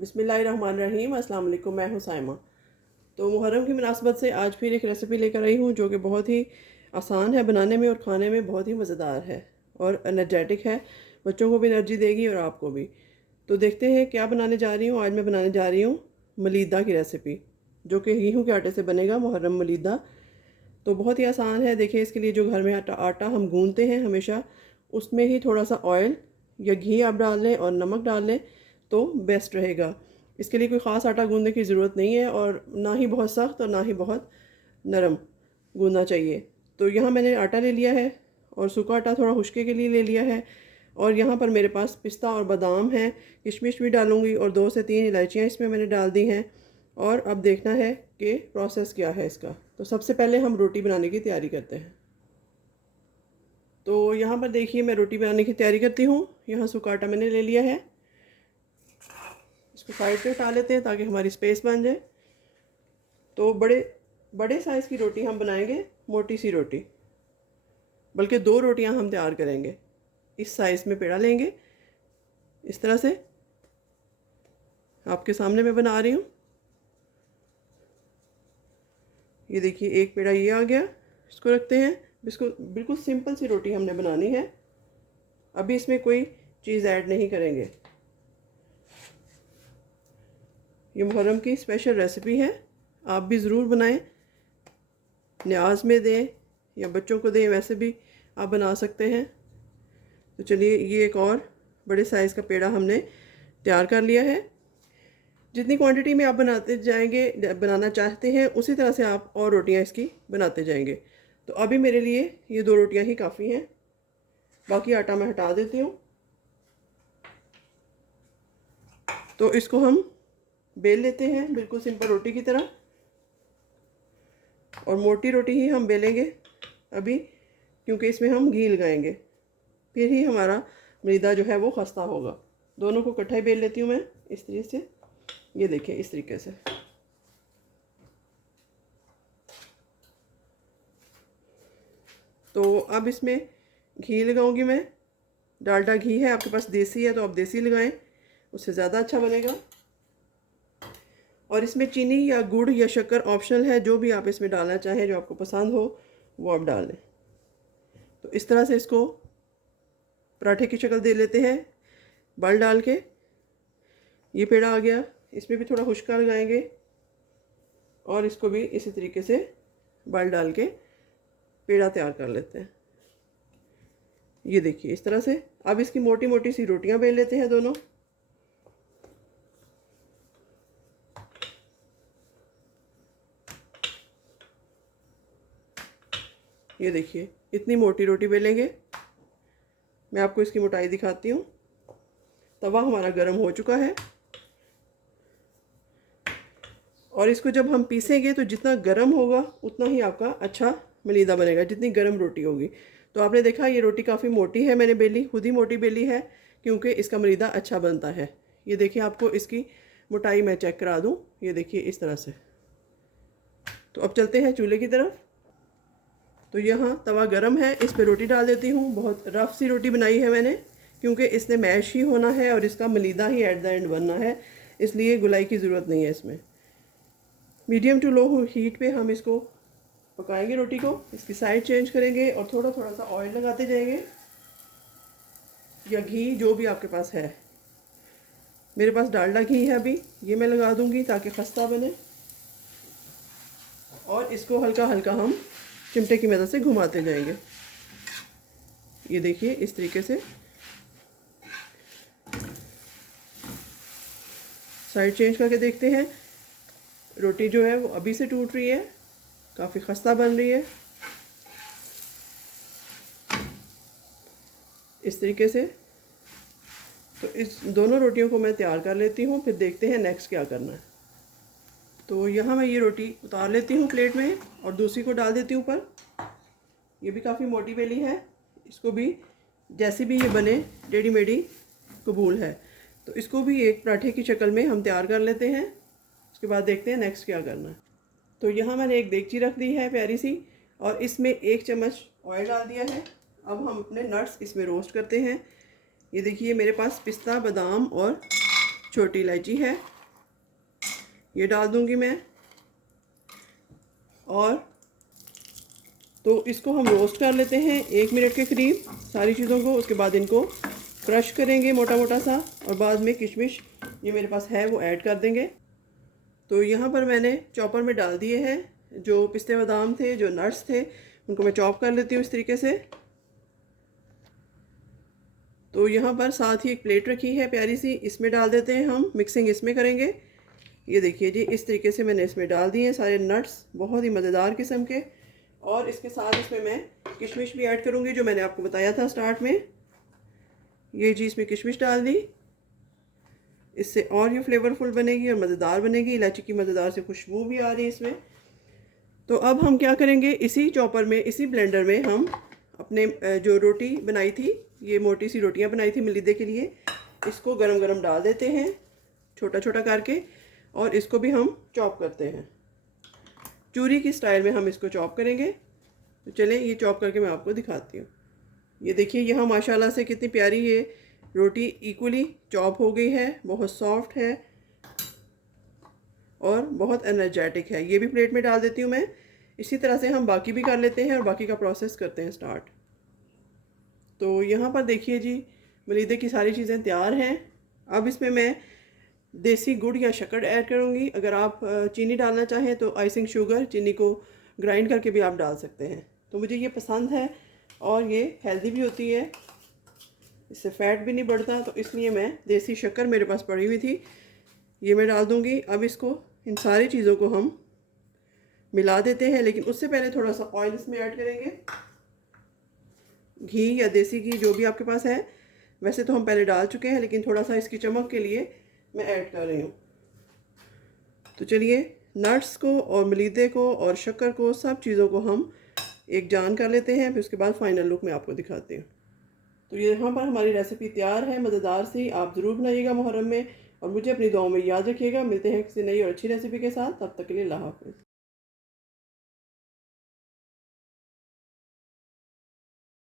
बिस्मिल्लाहिर्रहमानिर्रहीम। अस्सलाम वालेकुम। मैं हूं साइमा। तो मुहर्रम की मुनासबत से आज फिर एक रेसिपी लेकर आई हूं जो कि बहुत ही आसान है बनाने में और खाने में बहुत ही मज़ेदार है और एनर्जेटिक है। बच्चों को भी एनर्जी देगी और आपको भी। तो देखते हैं क्या बनाने जा रही हूँ। आज मैं बनाने जा रही हूँ मलीदा की रेसिपी, जो कि गेहूँ के आटे से बनेगा मुहर्रम मलीदा। तो बहुत ही आसान है। देखिए, इसके लिए जो घर में आटा हम गूंदते हैं हमेशा, उसमें ही थोड़ा सा ऑयल या घी आप डाल लें और नमक डाल लें तो बेस्ट रहेगा। इसके लिए कोई ख़ास आटा गूंदने की ज़रूरत नहीं है और ना ही बहुत सख्त और ना ही बहुत नरम गूंदना चाहिए। तो यहाँ मैंने आटा ले लिया है और सूखा आटा थोड़ा खुश्के के लिए ले लिया है। और यहाँ पर मेरे पास पिस्ता और बादाम हैं, किशमिश भी डालूँगी और 2 से 3 इलायचियाँ इसमें मैंने डाल दी हैं। और अब देखना है कि प्रोसेस क्या है इसका। तो सबसे पहले हम रोटी बनाने की तैयारी करते हैं। तो यहाँ पर देखिए, मैं रोटी बनाने की तैयारी करती हूँ। यहाँ सूखा आटा मैंने ले लिया है, इसको साइड पे उठा लेते हैं ताकि हमारी स्पेस बन जाए। तो बड़े बड़े साइज़ की रोटी हम बनाएंगे, मोटी सी रोटी, बल्कि 2 रोटियां हम तैयार करेंगे। इस साइज़ में पेड़ा लेंगे, इस तरह से आपके सामने मैं बना रही हूँ। ये देखिए, एक पेड़ा ये आ गया। इसको रखते हैं। इसको बिल्कुल सिंपल सी रोटी हमने बनानी है, अभी इसमें कोई चीज़ ऐड नहीं करेंगे। ये मुहर्रम की स्पेशल रेसिपी है, आप भी ज़रूर बनाएं। न्याज में दें या बच्चों को दें, वैसे भी आप बना सकते हैं। तो चलिए, ये एक और बड़े साइज़ का पेड़ा हमने तैयार कर लिया है। जितनी क्वांटिटी में आप बनाना चाहते हैं उसी तरह से आप और रोटियां इसकी बनाते जाएंगे। तो अभी मेरे लिए ये 2 रोटियां ही काफ़ी हैं, बाकी आटा मैं हटा देती हूँ। तो इसको हम बेल लेते हैं बिल्कुल सिंपल रोटी की तरह, और मोटी रोटी ही हम बेलेंगे अभी, क्योंकि इसमें हम घी लगाएंगे, फिर ही हमारा मलीदा जो है वो खस्ता होगा। दोनों को इकट्ठा ही बेल लेती हूँ मैं इस तरीके से। ये देखिए, इस तरीके से। तो अब इसमें घी लगाऊंगी मैं। डालडा घी है, आपके पास देसी है तो आप देसी लगाएं, उससे ज़्यादा अच्छा बनेगा। और इसमें चीनी या गुड़ या शक्कर ऑप्शनल है, जो भी आप इसमें डालना चाहें, जो आपको पसंद हो वो आप डाल लें। तो इस तरह से इसको पराठे की शक्ल दे लेते हैं बल डाल के। ये पेड़ा आ गया, इसमें भी थोड़ा खुश्का लगाएंगे और इसको भी इसी तरीके से बल डाल के पेड़ा तैयार कर लेते हैं। ये देखिए, इस तरह से। अब इसकी मोटी मोटी सी रोटियां बेल लेते हैं दोनों। ये देखिए, इतनी मोटी रोटी बेलेंगे। मैं आपको इसकी मोटाई दिखाती हूँ। तवा हमारा गर्म हो चुका है और इसको जब हम पीसेंगे तो जितना गर्म होगा उतना ही आपका अच्छा मलीदा बनेगा, जितनी गर्म रोटी होगी। तो आपने देखा, ये रोटी काफ़ी मोटी है, मैंने बेली, खुद ही मोटी बेली है, क्योंकि इसका मलीदा अच्छा बनता है। ये देखिए, आपको इसकी मोटाई मैं चेक करा दूँ। ये देखिए, इस तरह से। तो अब चलते हैं चूल्हे की तरफ। तो यहाँ तवा गरम है, इस पर रोटी डाल देती हूँ। बहुत रफ़ सी रोटी बनाई है मैंने, क्योंकि इसने मैश ही होना है और इसका मलीदा ही एट द एंड बनना है, इसलिए गुलाई की ज़रूरत नहीं है इसमें। मीडियम टू लो हीट पे हम इसको पकाएंगे रोटी को। इसकी साइड चेंज करेंगे और थोड़ा थोड़ा सा ऑयल लगाते जाएंगे या घी, जो भी आपके पास है। मेरे पास डालडा घी है, अभी ये मैं लगा दूंगी ताकि खस्ता बने। और इसको हल्का हल्का हम चिमटे की मदद से घुमाते जाएंगे। ये देखिए, इस तरीके से। साइड चेंज करके देखते हैं। रोटी जो है वो अभी से टूट रही है, काफ़ी खस्ता बन रही है। इस तरीके से। तो इस दोनों रोटियों को मैं तैयार कर लेती हूँ, फिर देखते हैं नेक्स्ट क्या करना है। तो यहाँ मैं ये रोटी उतार लेती हूँ प्लेट में और दूसरी को डाल देती हूँ ऊपर। ये भी काफ़ी मोटी बेली है, इसको भी जैसी भी ये बने टेढ़ी मेढ़ी कबूल है। तो इसको भी एक पराठे की शक्ल में हम तैयार कर लेते हैं। उसके बाद देखते हैं नेक्स्ट क्या करना है। तो यहाँ मैंने एक देगची रख दी है प्यारी सी, और इसमें 1 चम्मच ऑयल डाल दिया है। अब हम अपने नट्स इसमें रोस्ट करते हैं। ये देखिए, मेरे पास पिस्ता, बादाम और छोटी इलायची है, ये डाल दूंगी मैं। और तो इसको हम रोस्ट कर लेते हैं 1 मिनट के करीब सारी चीज़ों को। उसके बाद इनको क्रश करेंगे मोटा मोटा सा, और बाद में किशमिश ये मेरे पास है वो ऐड कर देंगे। तो यहाँ पर मैंने चॉपर में डाल दिए हैं जो पिस्ते बादाम थे, जो नट्स थे, उनको मैं चॉप कर लेती हूँ इस तरीके से। तो यहाँ पर साथ ही एक प्लेट रखी है प्यारी सी, इसमें डाल देते हैं हम, मिक्सिंग इसमें करेंगे। ये देखिए जी, इस तरीके से मैंने इसमें डाल दिए सारे नट्स, बहुत ही मज़ेदार किस्म के। और इसके साथ इसमें मैं किशमिश भी ऐड करूँगी जो मैंने आपको बताया था स्टार्ट में। ये जी इसमें किशमिश डाल दी, इससे और ये फ्लेवरफुल बनेगी और मज़ेदार बनेगी। इलायची की मज़ेदार से खुशबू भी आ रही है इसमें। तो अब हम क्या करेंगे, इसी चॉपर में, इसी ब्लेंडर में हम अपने जो रोटी बनाई थी, ये मोटी सी रोटियां बनाई थी मलीदे के लिए, इसको गरम गरम डाल देते हैं छोटा छोटा करके, और इसको भी हम चॉप करते हैं। चूरी की स्टाइल में हम इसको चॉप करेंगे। तो चलें ये चॉप करके मैं आपको दिखाती हूँ। ये देखिए यहाँ माशाल्लाह से कितनी प्यारी ये रोटी इक्वली चॉप हो गई है, बहुत सॉफ्ट है और बहुत एनर्जेटिक है। ये भी प्लेट में डाल देती हूँ मैं। इसी तरह से हम बाकी भी कर लेते हैं और बाकी का प्रोसेस करते हैं स्टार्ट। तो यहाँ पर देखिए जी, मलीदे की सारी चीज़ें तैयार हैं। अब इसमें मैं देसी गुड़ या शक्कर ऐड करूँगी। अगर आप चीनी डालना चाहें तो आइसिंग शुगर, चीनी को ग्राइंड करके भी आप डाल सकते हैं। तो मुझे ये पसंद है और ये हेल्दी भी होती है, इससे फ़ैट भी नहीं बढ़ता, तो इसलिए मैं देसी शक्कर मेरे पास पड़ी हुई थी, ये मैं डाल दूँगी। अब इसको, इन सारी चीज़ों को हम मिला देते हैं, लेकिन उससे पहले थोड़ा सा ऑयल इसमें ऐड करेंगे, घी या देसी घी जो भी आपके पास है। वैसे तो हम पहले डाल चुके हैं, लेकिन थोड़ा सा इसकी चमक के लिए मैं ऐड कर रही हूँ। तो चलिए नट्स को और मलीदे को और शक्कर को, सब चीज़ों को हम एक जान कर लेते हैं, फिर उसके बाद फाइनल लुक मैं आपको दिखाती हूँ। तो यहाँ पर हमारी रेसिपी तैयार है मज़ेदार सी। आप ज़रूर बनाइएगा मुहर्रम में, और मुझे अपनी दुआओं में याद रखिएगा। मिलते हैं किसी नई और अच्छी रेसिपी के साथ, तब तक के लिए अल्लाह हाफ़िज़।